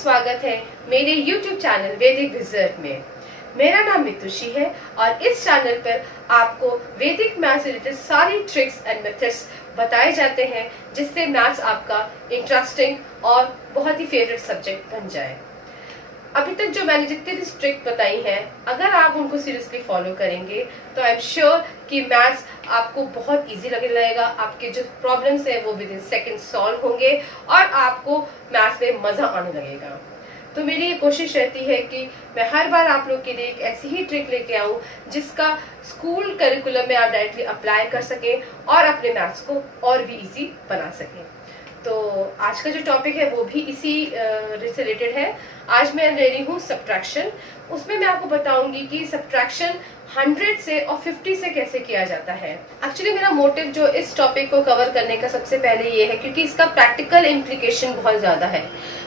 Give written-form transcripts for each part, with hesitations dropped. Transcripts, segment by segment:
स्वागत है मेरे YouTube चैनल वैदिक विजर्ड में। मेरा नाम मितुषी है और इस चैनल पर आपको वैदिक मैथ्स से रिलेटेड सारी ट्रिक्स एंड मेथड्स बताए जाते हैं जिससे मैथ्स आपका इंटरेस्टिंग और बहुत ही फेवरेट सब्जेक्ट बन जाए। अभी तक जो मैंने जितनी भी ट्रिक बताई हैं, अगर आप उनको सीरियसली फॉलो करेंगे तो आई एम श्योर कि मैथ्स आपको बहुत इजी लगने लगेगा। आपके जो प्रॉब्लम्स हैं वो विद इन सेकंड सॉल्व होंगे और आपको मैथ्स में मजा आने लगेगा। तो मेरी ये कोशिश रहती है कि मैं हर बार आप लोग के लिए एक ऐसी ही ट्रिक लेके आऊं जिसका स्कूल करिकुलम में आप डायरेक्टली अप्लाई कर सकें और अपने मैथ्स को और भी इजी बना सकें। तो आज का जो टॉपिक है वो भी इसी से रिलेटेड है। आज मैं ले रही हूँ सब्ट्रैक्शन। उसमें मैं आपको बताऊंगी कि सब्ट्रैक्शन 100 से और 50 से कैसे किया जाता है। एक्चुअली मेरा मोटिव जो इस टॉपिक को कवर करने का सबसे पहले ये है क्योंकि इसका प्रैक्टिकल इम्प्लीकेशन बहुत ज्यादा है।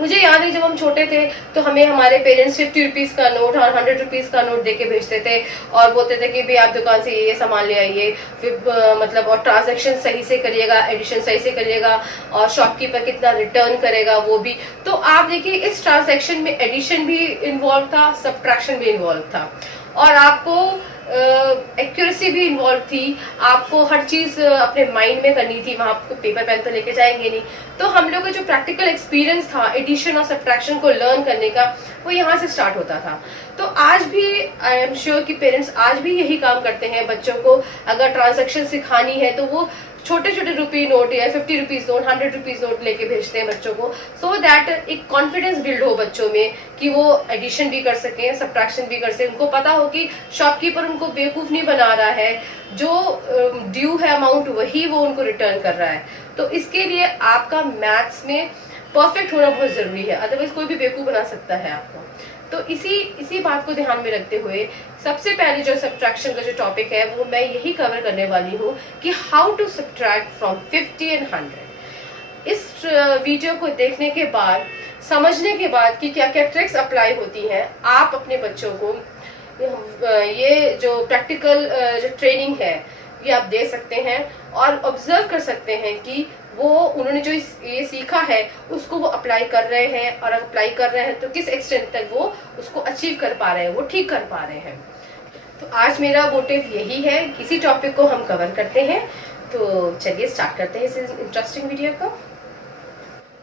मुझे याद है जब हम छोटे थे तो हमें हमारे पेरेंट्स 50 रुपीज का नोट और 100 रुपीज का नोट देके भेजते थे और बोलते थे कि भाई आप दुकान से ये सामान ले आइए, फिर मतलब और ट्रांजेक्शन सही से करिएगा, एडिशन सही से करिएगा और शॉपकीपर कितना रिटर्न करेगा वो भी। तो आप देखिए इस ट्रांजेक्शन में एडिशन भी इन्वॉल्व था, सब्ट्रैक्शन भी इन्वॉल्व था और आपको एक्यूरेसी भी इन्वॉल्व थी। आपको हर चीज अपने माइंड में करनी थी, वहां आपको पेपर पेन तो लेके जाएंगे नहीं। तो हम लोग का जो प्रैक्टिकल एक्सपीरियंस था एडिशन और सब्ट्रैक्शन को लर्न करने का वो यहाँ से स्टार्ट होता था। तो आज भी आई एम श्योर कि पेरेंट्स आज भी यही काम करते हैं। बच्चों को अगर ट्रांजेक्शन सिखानी है तो वो छोटे छोटे रुपी नोट या 50 रुपीज नोट, 100 रुपीज नोट लेके भेजते हैं बच्चों को, सो दैट एक कॉन्फिडेंस बिल्ड हो बच्चों में कि वो एडिशन भी कर सके, सब्ट्रैक्शन भी कर सके। उनको पता हो कि शॉपकीपर उनको बेवकूफ नहीं बना रहा है, जो ड्यू है अमाउंट वही वो उनको रिटर्न कर रहा है। तो इसके लिए आपका मैथ्स में परफेक्ट होना बहुत जरूरी है, अदरवाइज कोई भी बेवकूफ बना सकता है आपको। तो इसी बात को ध्यान में रखते हुए सबसे पहले जो सब्ट्रैक्शन का जो टॉपिक है वो मैं यही कवर करने वाली हूँ कि how to subtract from 50 and 100। इस वीडियो को देखने के बाद, समझने के बाद कि क्या क्या ट्रिक्स अप्लाई होती हैं, आप अपने बच्चों को ये जो प्रैक्टिकल जो ट्रेनिंग है ये आप दे सकते हैं और ऑब्जर्व कर सकते हैं कि वो उन्होंने जो ये सीखा है उसको वो अप्लाई कर रहे हैं और अप्लाई कर रहे हैं तो किस एक्सटेंट तक वो उसको अचीव कर पा रहे हैं, वो ठीक कर पा रहे हैं। तो आज मेरा मोटिव यही है, इसी टॉपिक को हम कवर करते हैं। तो चलिए स्टार्ट करते हैं इस इंटरेस्टिंग वीडियो को।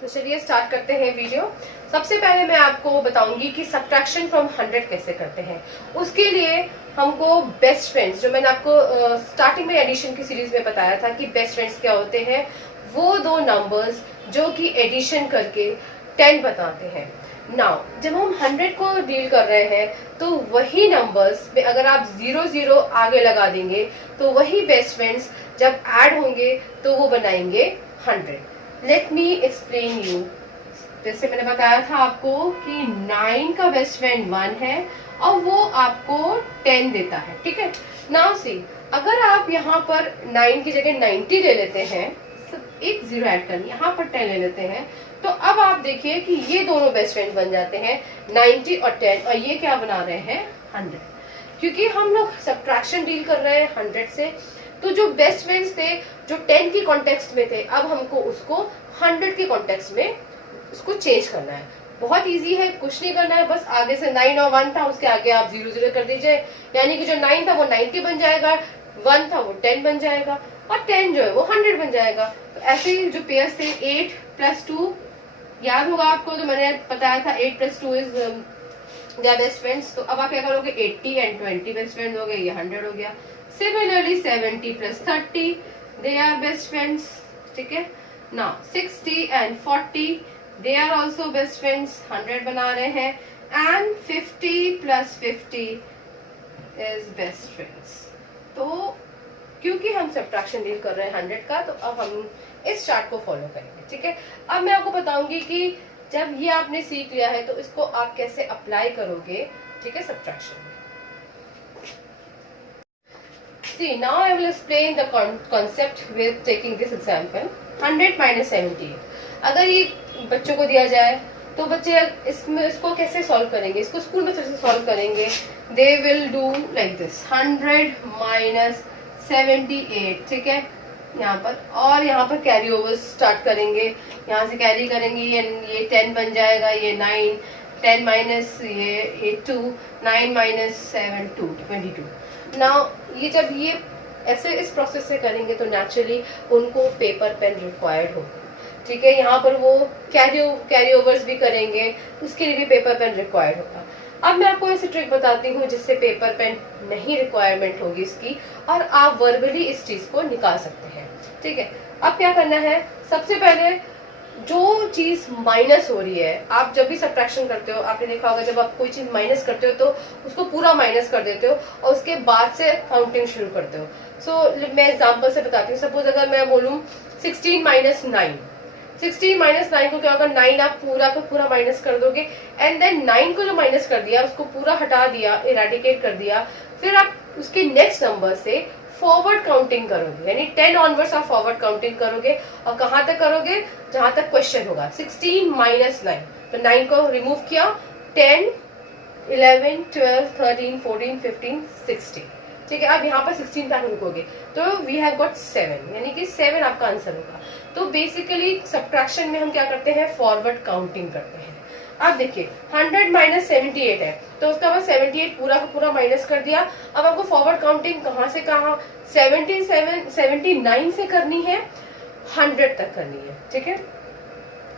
तो चलिए स्टार्ट करते हैं वीडियो। सबसे पहले मैं आपको बताऊंगी कि सब्ट्रैक्शन फ्रॉम 100 कैसे करते हैं। उसके लिए हमको बेस्ट फ्रेंड्स, जो मैंने आपको स्टार्टिंग में एडिशन की सीरीज में बताया था कि बेस्ट फ्रेंड्स क्या होते हैं, वो दो नंबर्स जो कि एडिशन करके 10 बताते हैं। नाउ जब हम 100 को डील कर रहे हैं तो वही नंबर्स में अगर आप 0 आगे लगा देंगे तो वही बेस्ट फ्रेंड्स जब ऐड होंगे तो वो बनाएंगे 100। Let me explain you. जैसे मैंने बताया था आपको कि 9 का बेस्ट फ्रेंड 1 है और वो आपको 10 देता है, ठीक है। नाउ सी, अगर आप यहाँ पर 9 की जगह 90 ले लेते हैं, एक 0 ऐड करनी, यहाँ पर 10 ले लेते हैं, तो अब आप देखिए कि ये दोनों बेस्ट फ्रेंड बन जाते हैं 90 और 10, और ये क्या बना रहे हैं 100। क्योंकि हम लोग सब्ट्रैक्शन डील कर रहे हैं 100 से, तो जो बेस्ट फ्रेंड्स थे जो 10 की कॉन्टेक्स्ट में थे, अब हमको उसको 100 के कॉन्टेक्स्ट में उसको चेंज करना है। बहुत इजी है, कुछ नहीं करना है, बस आगे से 9 और 1 था उसके आगे आप 0 कर दीजिए, यानी कि जो 9 था वो 90 बन जाएगा, 1 था वो 10 बन जाएगा और 10 जो है वो 100 बन जाएगा। तो ऐसे ही जो पेयर्स थे 8 + 2, याद होगा आपको जो मैंने बताया था 8 + 2 इज देयर बेस्ट फ्रेंड्स। तो अब आप क्या करोगे, 80 एंड 20 बेस्ट फ्रेंड्स हो गए, ये 100 हो गया। Similarly 70 + 30 they are best friends, ठीक है। Now 60 and 40 they are also best friends, 100 बना रहे हैं। And 50 + 50 is best friends. तो क्योंकि हम सब्ट्रैक्शन डील कर रहे हैं 100 का, तो अब हम इस चार्ट को फॉलो करेंगे, ठीक है। अब मैं आपको बताऊंगी कि जब ये आपने सीख लिया है तो इसको आप कैसे अप्लाई करोगे, ठीक है, सब्ट्रैक्शन में। See, now I will explain the concept with taking this example. 100 - 78. अगर ये बच्चों को दिया जाए तो बच्चे इसको कैसे सॉल्व करेंगे, इसको स्कूल में कैसे सॉल्व करेंगे। They will do like this: 100 - 78, ठीक है। यहाँ पर, और यहाँ पर कैरी ओवर स्टार्ट करेंगे, यहाँ से कैरी करेंगे, ये 10 बन जाएगा, ये 9, 10 माइनस ये 2, 9 माइनस 7 2, 22। नाउ ये जब ये ऐसे इस प्रोसेस से करेंगे तो नेचुरली उनको पेपर पेन रिक्वायर्ड होगा, ठीक है। यहाँ पर वो कैरी ओवर्स भी करेंगे, उसके लिए भी पेपर पेन रिक्वायर्ड होगा। अब मैं आपको ऐसी ट्रिक बताती हूँ जिससे पेपर पेन नहीं रिक्वायरमेंट होगी इसकी, और आप वर्बली इस चीज को निकाल सकते हैं, ठीक है। अब क्या करना है, सबसे पहले जो चीज माइनस हो रही है, आप जब भी सब्ट्रैक्शन करते हो, आपने देखा होगा जब आप कोई चीज माइनस करते हो तो उसको पूरा माइनस कर देते हो और उसके बाद से काउंटिंग शुरू करते हो। सो मैं एग्जांपल से बताती हूँ। सपोज अगर मैं बोलूँ 16 माइनस 9, 16 माइनस 9 को क्या होगा, 9 आप पूरा का पूरा माइनस कर दोगे, एंड देन 9 को जो माइनस कर दिया उसको पूरा हटा दिया, इरेडिकेट कर दिया, फिर आप उसके नेक्स्ट नंबर से फॉरवर्ड काउंटिंग करोगे, यानी 10 ऑनवर्ड्स आप फॉरवर्ड काउंटिंग करोगे। और कहां तक करोगे, जहां तक क्वेश्चन होगा। 16 माइनस 9, तो 9 को रिमूव किया, 10, 11, 12, 13, 14, 15, 16, ठीक है। अब यहाँ पर 16 तक रुकोगे तो वी हैव गॉट 7, यानी कि 7 आपका आंसर होगा। तो बेसिकली सब्ट्रैक्शन में हम क्या करते हैं, फॉरवर्ड काउंटिंग करते हैं। अब देखिए 100 माइनस 78 है, तो उसका बाद 78 पूरा का पूरा माइनस कर दिया। अब आपको फॉरवर्ड काउंटिंग कहाँ से कहाँ, 79 से करनी है, 100 तक करनी है, ठीक है।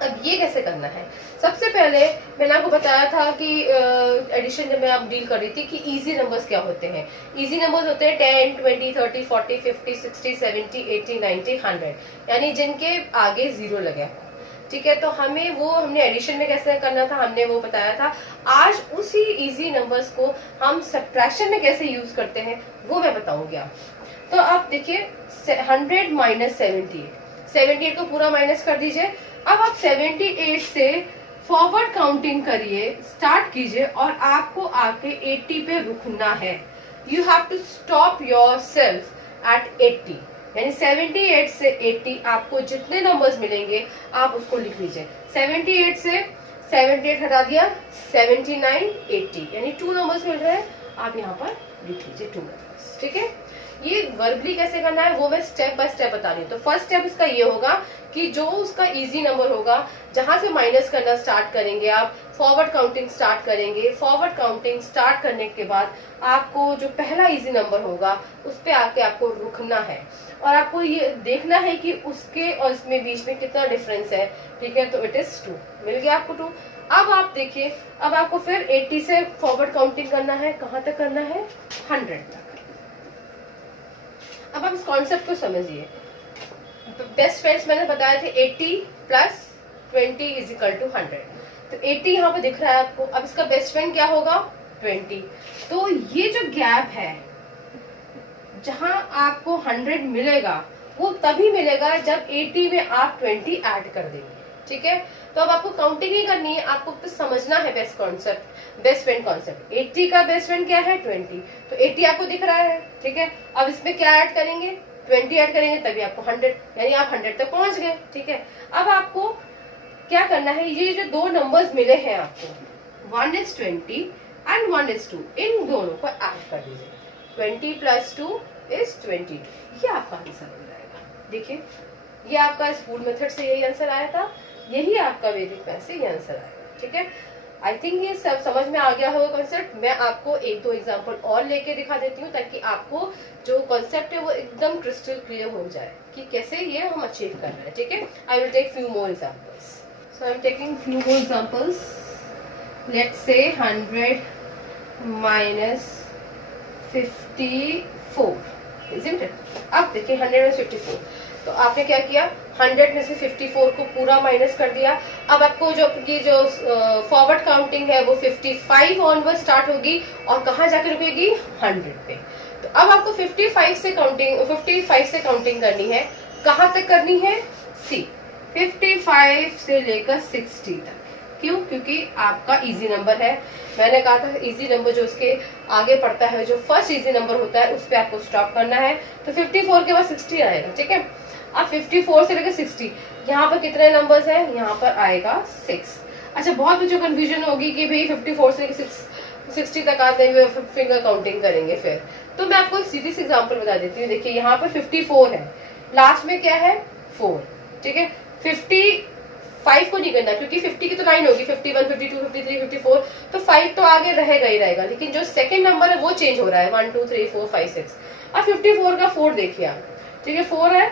अब ये कैसे करना है, सबसे पहले मैंने आपको बताया था कि एडिशन जब मैं आप डील कर रही थी कि इजी नंबर्स क्या होते हैं। इजी नंबर्स होते हैं 10, 20, 30, 40, 50, 60, 70, 80, 90, 100, यानी जिनके आगे 0 लगे, ठीक है। तो हमने एडिशन में कैसे करना था, हमने वो बताया था। आज उसी इजी नंबर्स को हम सब्ट्रैक्शन में कैसे यूज करते हैं वो मैं बताऊंगी आपको। तो आप देखिए 100 माइनस 78 को पूरा माइनस कर दीजिए। अब आप 78 से फॉरवर्ड काउंटिंग करिए, स्टार्ट कीजिए, और आपको आके 80 पे रुकना है। You have to stop your self at 80, यानी 78 से 80 आपको जितने नंबर्स मिलेंगे आप उसको लिख लीजिए। 78 से 78 हटा दिया, 79, 80, यानी 2 नंबर्स मिल रहे हैं, आप यहाँ पर लिख लीजिए 2 नंबर्स, ठीक है। ये वर्बली कैसे करना है वो मैं स्टेप बाय स्टेप बता रही हूँ। तो फर्स्ट स्टेप इसका ये होगा कि जो उसका इजी नंबर होगा, जहां से माइनस करना स्टार्ट करेंगे आप, फॉरवर्ड काउंटिंग स्टार्ट करेंगे। फॉरवर्ड काउंटिंग स्टार्ट करने के बाद आपको जो पहला इजी नंबर होगा उस पे आके आपको रुकना है, और आपको ये देखना है कि उसके और इसमें बीच में कितना डिफरेंस है, ठीक है। तो इट इज 2, मिल गया आपको 2। अब आप देखिए, अब आपको फिर 80 से फॉरवर्ड काउंटिंग करना है, कहां तक करना है, 100 तक। अब आप इस कॉन्सेप्ट को समझिए। बेस्ट फ्रेंड्स मैंने बताए थे 80 प्लस 20 इज इक्वल टू 100, तो 80 यहाँ पे दिख रहा है आपको। अब इसका बेस्ट फ्रेंड क्या होगा, 20। तो ये जो गैप है जहां आपको 100 मिलेगा वो तभी मिलेगा जब 80 में आप 20 ऐड कर देंगे, ठीक है। तो अब आपको काउंटिंग ही करनी है, आपको तो समझना है बेस्ट फ्रेंड कॉन्सेप्ट। 80 का बेस्ट फ्रेंड क्या है, 20, तो 80 आपको दिख रहा है, ठीक है। अब इसमें क्या ऐड करेंगे, 20 ऐड करेंगे, तभी आपको 100, यानी आप 100 तक पहुंच गए, ठीक है। अब आपको क्या करना है, ये जो 2 नंबर्स मिले हैं आपको, 1 is 20 एंड 1 is 2, इन दोनों को ऐड कर दीजिए। 20 प्लस 2 is 22, ये आपका आंसर हो जाएगा। देखिए ये आपका स्कूल मेथड से यही आंसर आया था, यही आपका वैदिक मैथ से ये आंसर आएगा, ठीक है। आई थिंक ये सब समझ में आ गया होगा कॉन्सेप्ट। मैं आपको 1-2 एग्जांपल और लेके दिखा देती हूँ ताकि आपको जो कॉन्सेप्ट है वो एकदम क्रिस्टल क्लियर हो जाए कि कैसे ये हम अचीव कर रहे हैं, ठीक है। I will take few more examples. So I am taking few more examples. Let's say 100 minus 54, isn't it? अब देखिए 100 में 54, तो आपने क्या किया, 100 में से 54 को पूरा माइनस कर दिया। अब आपको जो फॉरवर्ड काउंटिंग है वो 55 ऑनवर्ड स्टार्ट होगी और कहाँ जाके रुकेगी, 100 पे। तो अब आपको 55 से काउंटिंग करनी है, कहाँ तक करनी है, सी 55 से लेकर 60 तक। क्यों, क्योंकि आपका इजी नंबर है। मैंने कहा था इजी नंबर जो उसके आगे पड़ता है, जो फर्स्ट इजी नंबर होता है उस पर आपको स्टॉप करना है। तो 54 के बाद 60 आएगा, ठीक है। अब 54 से लेकर 60, यहाँ पर कितने नंबर्स हैं, यहाँ पर आएगा 6। अच्छा, बहुत बच्चों को कंफ्यूजन होगी कि भाई 54 से लेकर 60 तक आते हुए फिंगर काउंटिंग करेंगे फिर। तो मैं आपको एक सीधी सी एग्जांपल बता देती हूँ। देखिए यहाँ पर 54 है, लास्ट में क्या है 4, ठीक है। 55 को नहीं करना क्योंकि 50 की तो 9 होगी, 51, 52, 53, 54, तो 5 तो आगे रहेगा ही रहेगा, लेकिन जो सेकंड नंबर है वो चेंज हो रहा है, 1 2 3 4 5 6। अब 54 का 4 देखिए आप, ठीक है, 4 है,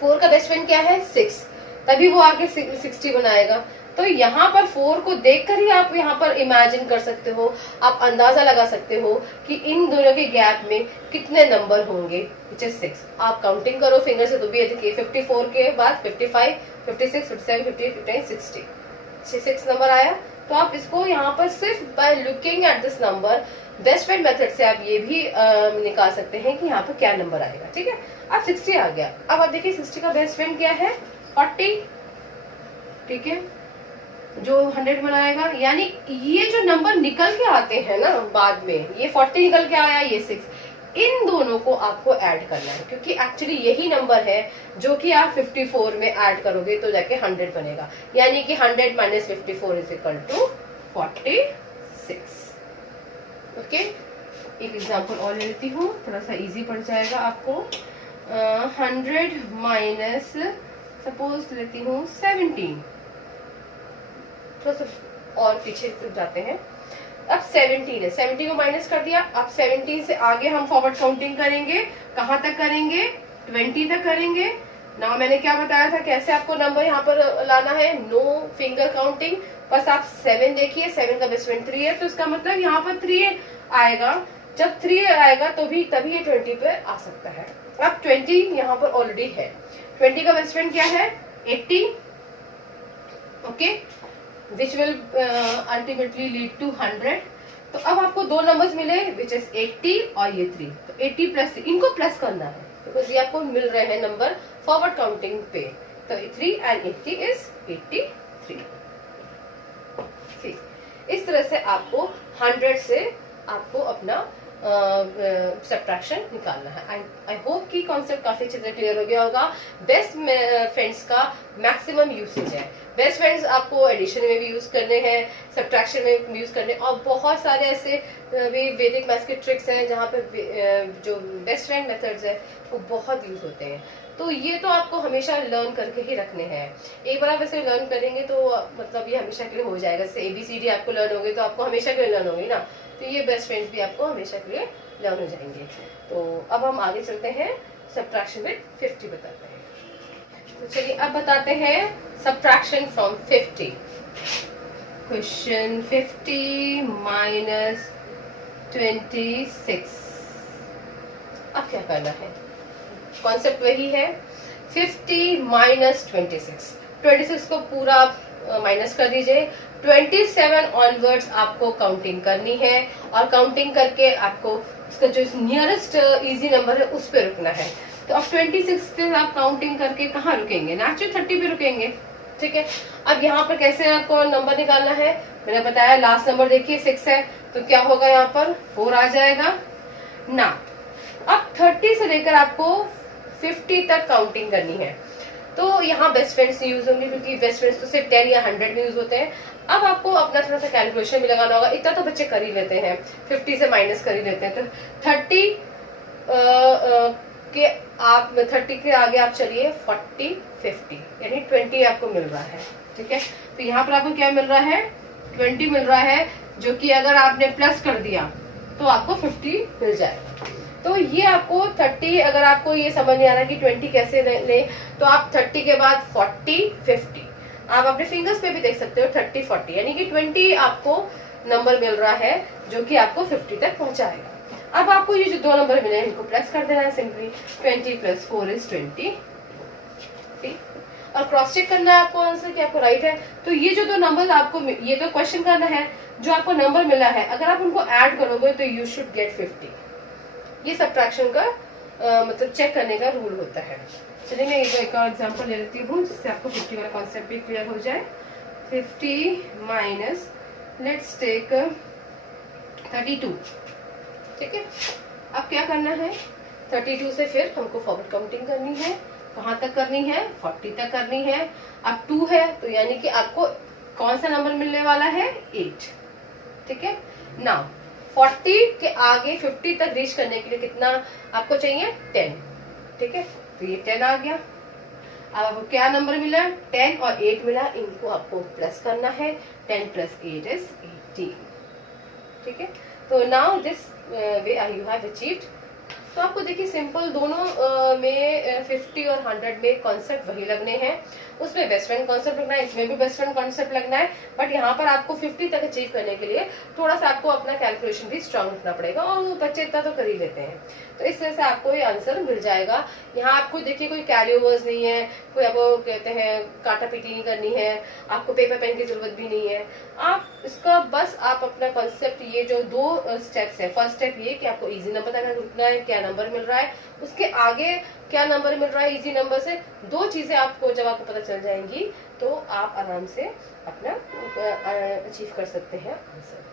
4 का बेस्ट फ्रेंड क्या है 6, तभी वो आगे 60 बनाएगा। तो यहाँ पर 4 को देखकर ही आप यहाँ पर इमेजिन कर सकते हो, आप अंदाजा लगा सकते हो कि इन दोनों के गैप में कितने नंबर होंगे, विच इज 6। आप काउंटिंग करो फिंगर से तो भी देखिए 54 के बाद 55, 56, 57, 58, 59, 60, 6 नंबर आया। तो आप इसको यहाँ पर सिर्फ by looking at this number best friend method से आप ये भी निकाल सकते हैं कि यहाँ पर क्या नंबर आएगा, ठीक है। अब 60 आ गया। अब आप देखिए 60 का बेस्ट फ्रेंड क्या है 40, ठीक है, जो 100 बनाएगा। यानी ये जो नंबर निकल के आते हैं ना बाद में, ये 40 निकल के आया, ये 6, इन दोनों को आपको ऐड करना है क्योंकि एक्चुअली यही नंबर है जो कि आप 54 में ऐड करोगे तो जाके 100 बनेगा। यानी कि 100 minus 54 is equal to 46। Okay, एक एग्जांपल और ले लेती हूँ, थोड़ा सा इजी पड़ जाएगा आपको। 100 माइनस सपोज लेती हूँ 17, थोड़ा सा और पीछे जाते हैं। अब 17 है, 70 को माइनस कर दिया। अब 17 से आगे हम फॉरवर्ड काउंटिंग करेंगे, कहाँ तक करेंगे 20 तक करेंगे ना। मैंने क्या बताया था कैसे आपको नंबर यहाँ पर लाना है, नो फिंगर काउंटिंग, बस आप 7 देखिए, 7 का बेस्ट फ्रेंड 3 है, तो इसका मतलब यहाँ पर 3 आएगा। जब 3 आएगा तो भी तभी ये 20 पे आ सकता है। अब 20 यहाँ पर ऑलरेडी है, 20 का बेस्ट फ्रेंड क्या है 80, okay, which will ultimately lead to 100। तो अब आपको दो नंबर्स मिले विच इज 80 और ये 3, तो 80 प्लस इनको प्लस करना है बिकॉज ये आपको मिल रहे हैं नंबर फॉरवर्ड काउंटिंग पे। तो 3 एंड 80 इज 83। इस तरह से आपको 100 से आपको अपना सब्ट्रैक्शन निकालना है। आई होप कि कॉन्सेप्ट काफी अच्छे से क्लियर हो गया होगा। बेस्ट फ्रेंड्स का मैक्सिमम यूसेज है। बेस्ट फ्रेंड्स आपको एडिशन में भी यूज करने हैं, सब्ट्रैक्शन में भी यूज करने, और बहुत सारे ऐसे भी वैदिक मैथ्स के ट्रिक्स हैं जहाँ पे जो बेस्ट फ्रेंड मेथड्स है वो बहुत यूज होते हैं। तो ये तो आपको हमेशा लर्न करके ही रखने हैं। एक बार आप ऐसे लर्न करेंगे तो मतलब ये हमेशा के लिए हो जाएगा। जैसे ABCD आपको लर्न होगी तो आपको हमेशा के लिए लर्न होगी ना, तो ये बेस्ट फ्रेंड्स भी आपको हमेशा के लिए लर्न हो जाएंगे। तो अब हम आगे चलते हैं, सब्ट्रैक्शन विद 50 बताते हैं। तो चलिए अब बताते हैं सब्ट्रैक्शन फ्रॉम 50। Question 50 minus 26। अब क्या करना है, कॉन्सेप्ट वही है, 50 माइनस 26 को पूरा माइनस कर दीजिए। 27 ऑनवर्ड्स आपको काउंटिंग करनी है और काउंटिंग करके आपको उसका जो नियरेस्ट इजी नंबर है उस पे रुकना है। तो अब 26 पे आप काउंटिंग करके कहाँ रुकेंगे, नेचुरल 30 पे रुकेंगे, ठीक है। अब यहाँ पर कैसे आपको नंबर निकालना है, मैंने बताया लास्ट नंबर देखिए 6 है, तो क्या होगा यहाँ पर 4 आ जाएगा ना। अब 30 से लेकर आपको 50 तक काउंटिंग करनी है। तो यहाँ बेस्ट फ्रेंड्स यूज होंगे क्योंकि बेस्ट फ्रेंड्स तो सिर्फ 10 या 100 में यूज होते हैं। अब आपको अपना थोड़ा सा कैलकुलेशन भी लगाना होगा, इतना तो बच्चे कर ही लेते हैं, 50 से माइनस कर ही लेते हैं। तो 30 के आगे आप चलिए 40, 50 यानी 20 आपको मिल रहा है, ठीक है। तो यहाँ पर आपको क्या मिल रहा है 20 मिल रहा है, जो कि अगर आपने प्लस कर दिया तो आपको 50 मिल जाएगा। तो ये आपको 30, अगर आपको ये समझ नहीं आ रहा कि 20 कैसे ले, तो आप 30 के बाद 40, 50 आप अपने फिंगर्स पे भी देख सकते हो, 30, 40 यानी कि 20 आपको नंबर मिल रहा है जो कि आपको 50 तक पहुंचाएगा। अब आपको ये जो दो नंबर मिले हैं इनको प्लस कर देना है सिंपली, 20 प्लस 4 इज 20, और क्रॉस चेक करना है आपको आंसर कि आपको राइट है। तो ये जो दो नंबर आपको, ये तो क्वेश्चन करना है, जो आपको नंबर मिला है अगर आप उनको ऐड करोगे तो यू शुड गेट 50। ये सब्ट्रैक्शन का मतलब चेक करने का रूल होता है। चलिए मैं एक और एग्जांपल ले लेती हूँ जिससे आपको 50 वाला कॉन्सेप्ट भी क्लियर हो जाए। 50 माइनस लेट्स टेक 32, ठीक है। अब क्या करना है, 32 से फिर हमको फॉरवर्ड काउंटिंग करनी है। कहाँ तक करनी है, 40 तक करनी है। अब 2 है तो यानी कि आपको कौन सा नंबर मिलने वाला है 8, ठीक है ना। 40 के आगे 50 तक रीच करने के लिए कितना आपको चाहिए 10, ठीक है, तो ये 10 आ गया। अब आपको क्या नंबर मिला? 10 और 8 मिला, इनको आपको प्लस करना है। 10 + 8 इज 18। ठीक है, तो now this way you have achieved. तो आपको देखिए सिंपल दोनों में 50 और 100 में कॉन्सेप्ट वही लगने हैं। उसमें बेस्ट फ्रेंड कॉन्सेप्ट लगना है, इसमें भी बेस्ट फ्रेंड कॉन्सेप्ट लगना है, बट यहाँ पर आपको 50 तक अचीव करने के लिए थोड़ा सा आपको अपना कैलकुलेशन भी स्ट्रांग रखना पड़ेगा, और वो बच्चे इतना तो कर ही लेते हैं। तो इस तरह से आपको ये आंसर मिल जाएगा। यहाँ आपको देखिए कोई कैरी ओवर्स नहीं है, कोई आपको कहते हैं काटा पीटी नहीं करनी है, आपको पेपर पेन की जरूरत भी नहीं है। आप इसका बस आप अपना कॉन्सेप्ट, ये जो 2 स्टेप्स है, फर्स्ट स्टेप ये कि आपको इजी नंबर तक रुकना है, क्या नंबर मिल रहा है, उसके आगे क्या नंबर मिल रहा है इजी नंबर से, 2 चीजें आपको जब आपको पता चल जाएंगी तो आप आराम से अपना अचीव कर सकते हैं answer.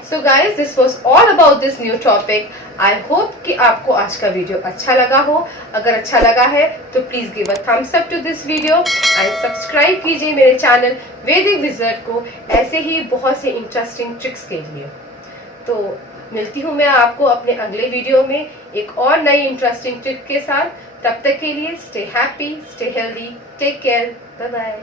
So guys, this was all about this new topic. I hope कि आपको आज का वीडियो अच्छा लगा हो। अगर अच्छा लगा है तो please give a thumbs up to this video and subscribe कीजिए मेरे चैनल वैदिक विज़र्ड को ऐसे ही बहुत से इंटरेस्टिंग ट्रिक्स के लिए। तो मिलती हूँ मैं आपको अपने अगले वीडियो में एक और नई इंटरेस्टिंग ट्रिक के साथ। तब तक के लिए stay happy, stay healthy, take care, bye bye.